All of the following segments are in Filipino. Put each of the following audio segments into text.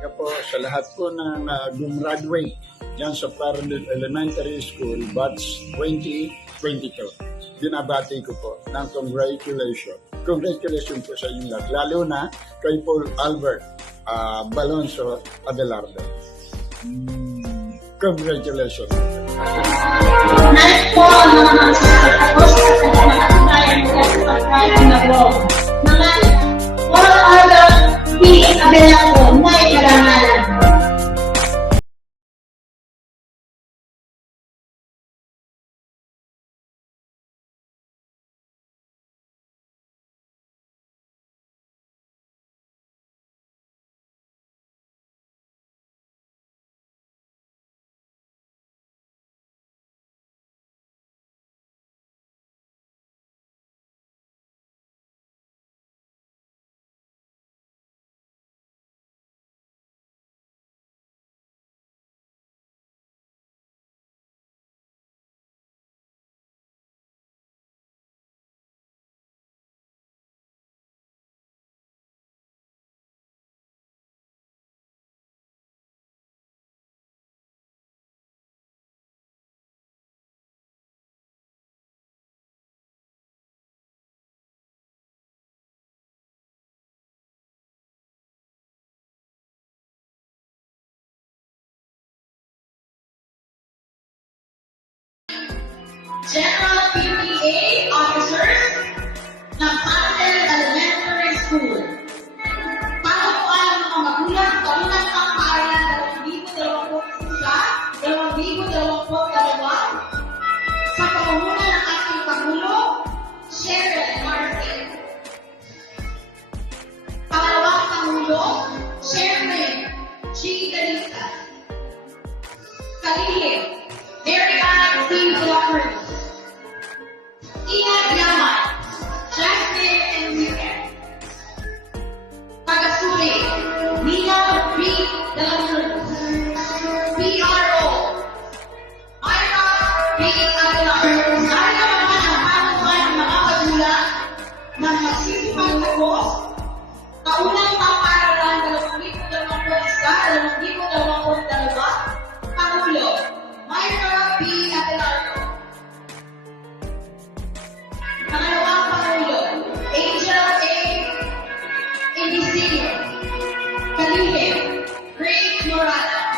umaga po sa lahat po na gumraduate dyan sa Parallel Elementary School, batch 2022. Binabati ko po ng congratulations. Congratulations po sa inyo lahat, lalo na kay Paul Albert Balonso Adelardo. Congratulations. Nice po ang mga magsasakos at nagmamatayan mula sa pagkain na po. Mga Paul Albert B. Adelardo, may karangalan. General PTA officers ng Parallel Elementary School. Para po alam ng mga magulang, taunang pang-aaral 2021, 2022 sa pamumuno ng ating Pangulo, Cheryl Martin. Pangalawang Pangulo, Chairman G. Galita. Kalihim, Mary Ann C. Lockery. Ingat Yaman, Jasmine Enrique. Pagasuri, Nina B. De La Cruz. PRO, Myra B. Aguilar. Sana naman ang panukan ng mga magulang ng magsisipang tagos. Kaunang pang-aralan 2021-2022, Pangulo, Myra B. Aguilar. Pangalawang Pangulo, Angel A. Indisino. Kalihim, Great Morada.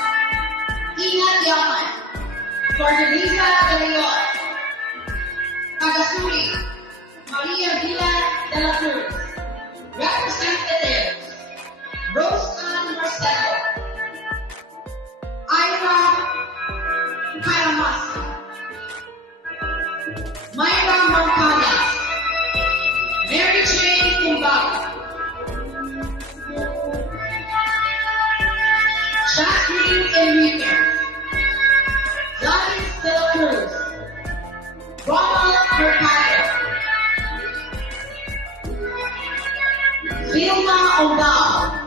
Ingat Yaman, Cordelisa De Leon. Pagasuri, Maria Villa De La Cruz. Representatives, Rose Ann Marcelo. Ira Karamasa. Myra Marcada. Mary Jane Kumbaga. Jasmine Enrique. Gladys De La Cruz. Ronald Mercado. Vilma Ondao.